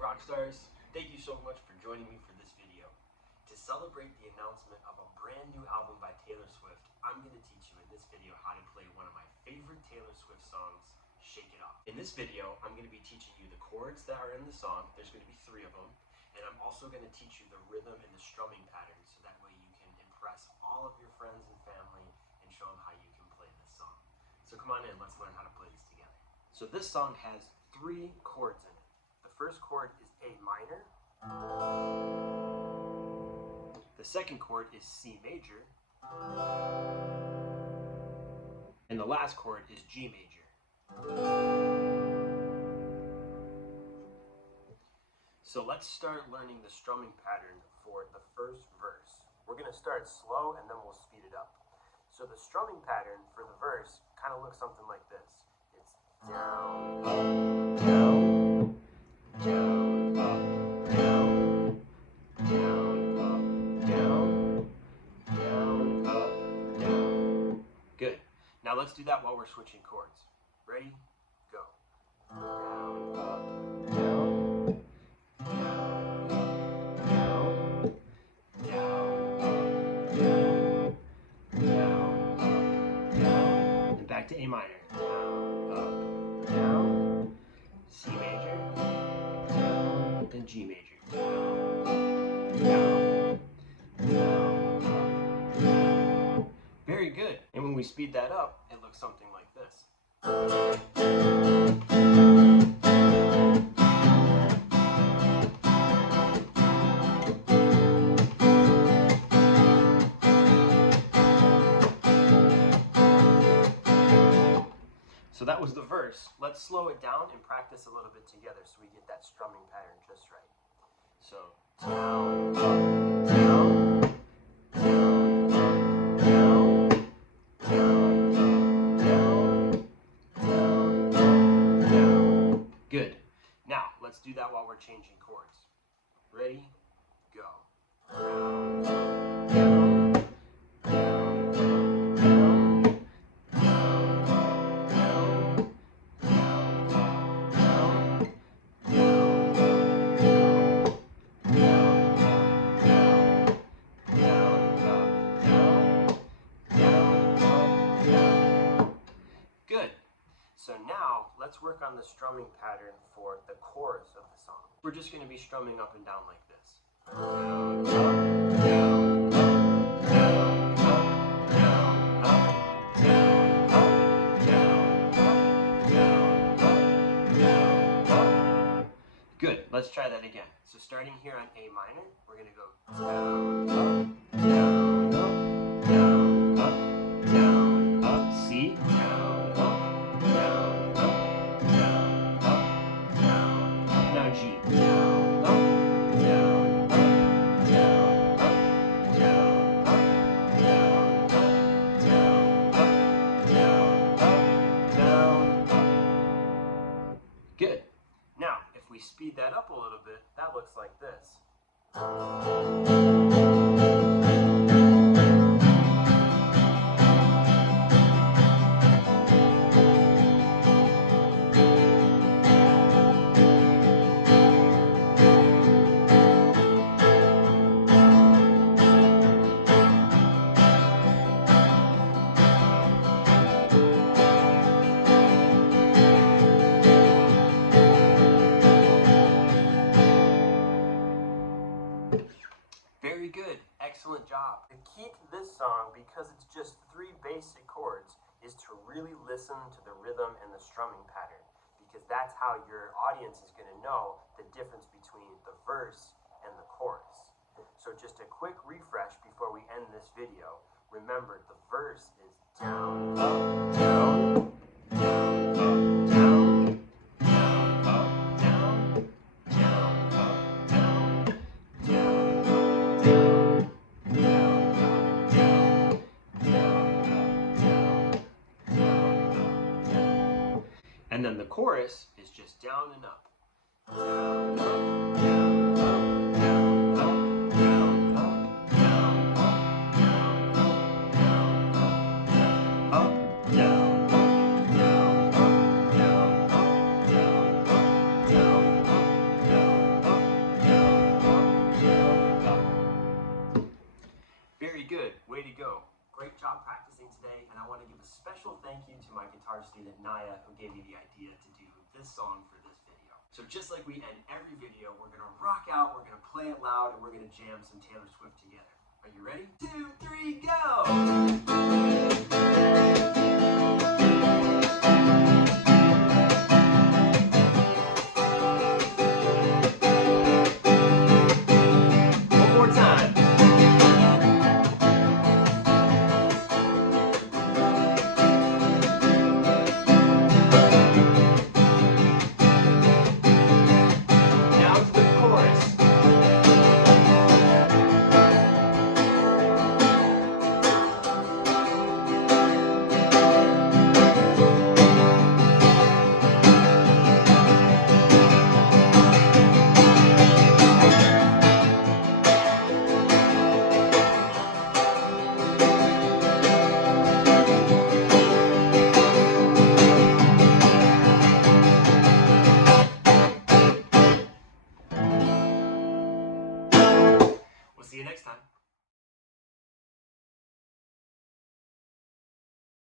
Rockstars, thank you so much for joining me for this video. To celebrate the announcement of a brand new album by Taylor Swift, I'm going to teach you in this video how to play one of my favorite Taylor Swift songs, Shake It Off. In this video, I'm going to be teaching you the chords that are in the song. There's going to be 3 of them. And I'm also going to teach you the rhythm and the strumming pattern so that way you can impress all of your friends and family and show them how you can play this song. So come on in, let's learn how to play this together. So this song has 3 chords in it. The first chord is A minor. The second chord is C major. And the last chord is G major. So let's start learning the strumming pattern for the first verse. We're going to start slow and then we'll speed it up. So the strumming pattern for the verse kind of looks something like this. It's down, up, down. Down, up, down, down, up, down, down, up, down. Good. Now let's do that while we're switching chords. Ready? Go. Down, up, down, down, up, down, down, up, down, down, up, down. And back to A minor. Down, up, down, C major. Then G major. Down, down, down. Very good. And when we speed that up, it looks something like this. So that was the verse. Let's slow it down and practice a little bit together so we get that strumming pattern just right. So, down, up, down, down, up, down, down, up, down, down, up, down. Good. Now, let's do that while we're changing chords. Ready? Go. Down, up, down. Good. So now let's work on the strumming pattern for the chorus of the song. We're just going to be strumming up and down like this. Down, up, down, up, down, up, down, up, down, up, down, up, down, up, down, up. Good. Let's try that again. So starting here on A minor, we're going to go down, up, down, up, down, up, down, up, C, down. G. Down, up, down, up, down, up, down, up, down, up, down, up, down, up, down, up. Good. Now, if we speed that up a little bit, that looks like this. Very good. Excellent job. The key to this song, because it's just 3 basic chords, is to really listen to the rhythm and the strumming pattern, because that's how your audience is going to know the difference between the verse and the chorus. So just a quick refresh before we end this video. Remember, the verse is down, up, down, down, up, down, down, up, down, down, up, down, down, up, down, down, up, down, down, up, down, down, up, down. And then the chorus is just down and up. Down, up, down, up, down, up, down, up, down, up, down, up, down, up, down, up. our student Naya, who gave me the idea to do this song for this video. So just like we end every video, we're gonna rock out, we're gonna play it loud, and we're gonna jam some Taylor Swift together. Are you ready? 2, 3, go! We'll see you next time.